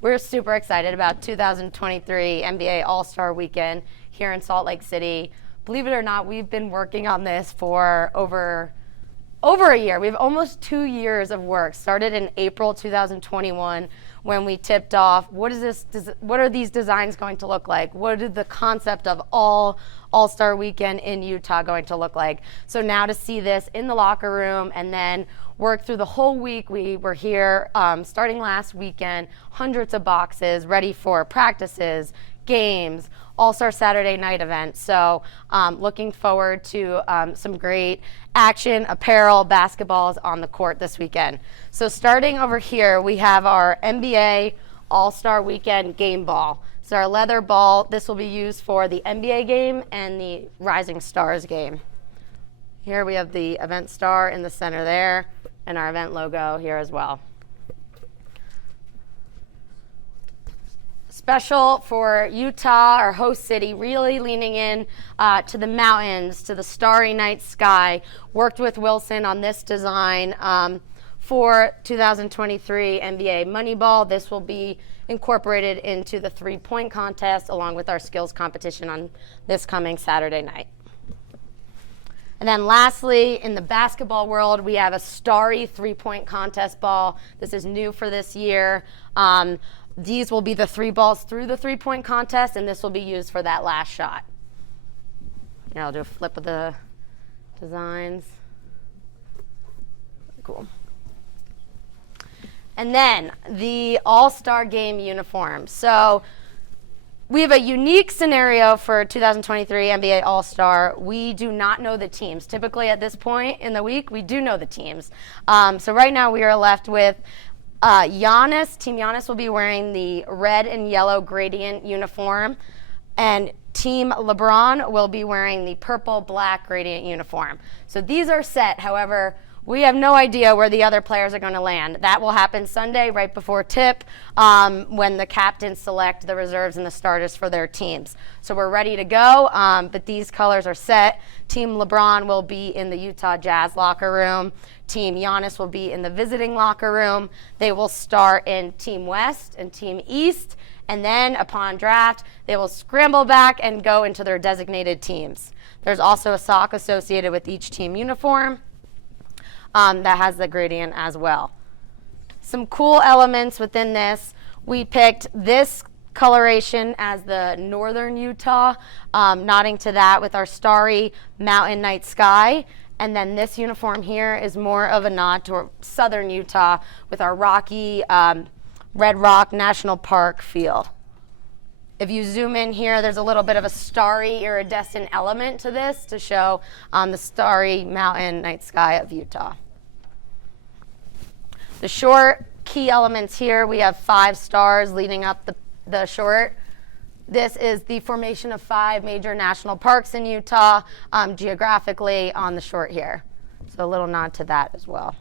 we're super excited about 2023 NBA All-Star Weekend here in Salt Lake City. Believe it or not, we've been working on this for over a year. We have almost 2 years of work. Started in April 2021 when we tipped off, what are these designs going to look like? What is the concept of All-Star Weekend in Utah going to look like? So now to see this in the locker room and then work through the whole week. We were here starting last weekend, hundreds of boxes ready for practices, games, All-Star Saturday night event. So looking forward to some great action, apparel, basketballs on the court this weekend. So starting over here, we have our NBA All-Star Weekend game ball. So our leather ball, this will be used for the NBA game and the Rising Stars game. Here we have the event star in the center there and our event logo here as well. Special for Utah, our host city, really leaning in to the mountains, to the starry night sky. Worked with Wilson on this design for 2023 NBA Moneyball. This will be incorporated into the three-point contest along with our skills competition on this coming Saturday night. And then lastly, in the basketball world, we have a starry three-point contest ball. This is new for this year. These will be the 3 balls through the three-point contest, and this will be used for that last shot. Here, I'll do a flip of the designs. Cool. And then the All-Star Game uniform. So we have a unique scenario for 2023 NBA All-Star. We do not know the teams. Typically at this point in the week, we do know the teams. So right now we are left with Giannis. Team Giannis will be wearing the red and yellow gradient uniform, and Team LeBron will be wearing the purple-black gradient uniform. So these are set. However, we have no idea where the other players are going to land. That will happen Sunday right before tip when the captains select the reserves and the starters for their teams. So we're ready to go, but these colors are set. Team LeBron will be in the Utah Jazz locker room. Team Giannis will be in the visiting locker room. They will start in Team West and Team East, and then upon draft, they will scramble back and go into their designated teams. There's also a sock associated with each team uniform that has the gradient as well. Some cool elements within this. We picked this coloration as the northern Utah, nodding to that with our starry mountain night sky. And then this uniform here is more of a nod to southern Utah with our rocky Red Rock National Park feel. If you zoom in here, there's a little bit of a starry iridescent element to this to show the starry mountain night sky of Utah. The short key elements here, we have 5 stars leading up the short. This is the formation of 5 major national parks in Utah geographically on the short here. So a little nod to that as well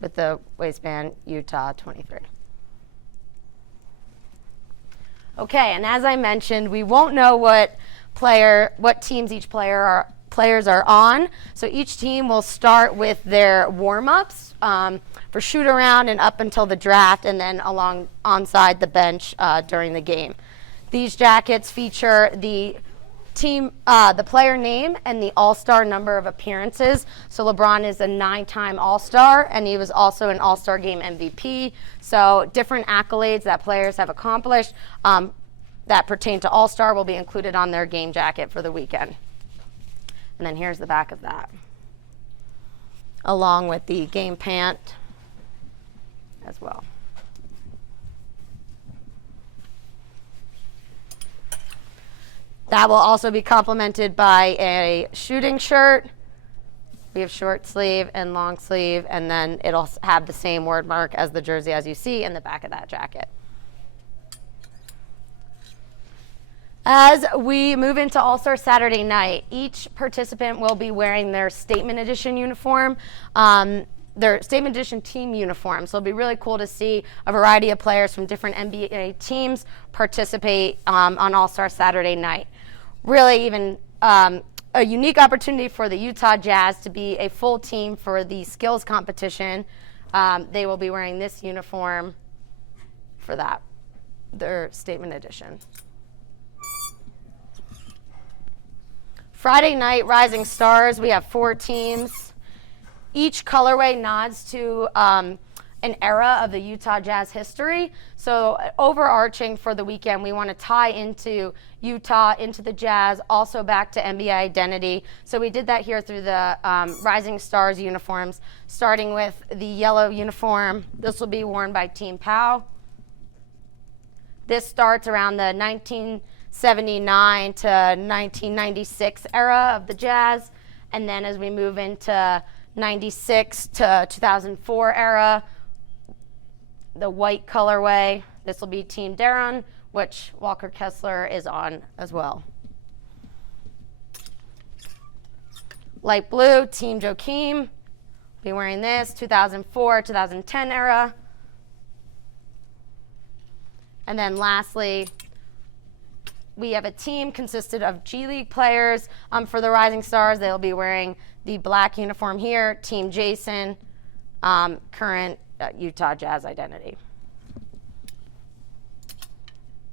with the waistband Utah 23. Okay, and as I mentioned, we won't know what teams each players are on. So each team will start with their warm-ups for shoot around and up until the draft, and then along onside the bench during the game. These jackets feature the player name and the all-star number of appearances. So LeBron is a 9-time all-star, and he was also an all-star game MVP. So different accolades that players have accomplished that pertain to all-star will be included on their game jacket for the weekend. And then here's the back of that, along with the game pant as well. That will also be complemented by a shooting shirt. We have short sleeve and long sleeve, and then it'll have the same word mark as the jersey as you see in the back of that jacket. As we move into All-Star Saturday night, each participant will be wearing their Statement Edition uniform, their Statement Edition team uniform. So it'll be really cool to see a variety of players from different NBA teams participate on All-Star Saturday night. Really even a unique opportunity for the Utah Jazz to be a full team for the skills competition. They will be wearing this uniform for that. their statement edition. Friday night, Rising Stars, we have 4 teams. Each colorway nods to an era of the Utah Jazz history. So overarching for the weekend, we want to tie into Utah, into the Jazz, also back to NBA identity. So we did that here through the Rising Stars uniforms, starting with the yellow uniform. This will be worn by Team Pow. This starts around the 1979 to 1996 era of the Jazz. And then as we move into 96 to 2004 era, the white colorway, this will be Team Darren, which Walker Kessler is on as well. Light blue, Team Joakim, be wearing this, 2004, 2010 era. And then lastly, we have a team consisted of G League players. For the Rising Stars, they'll be wearing the black uniform here, Team Jason, current Utah Jazz identity.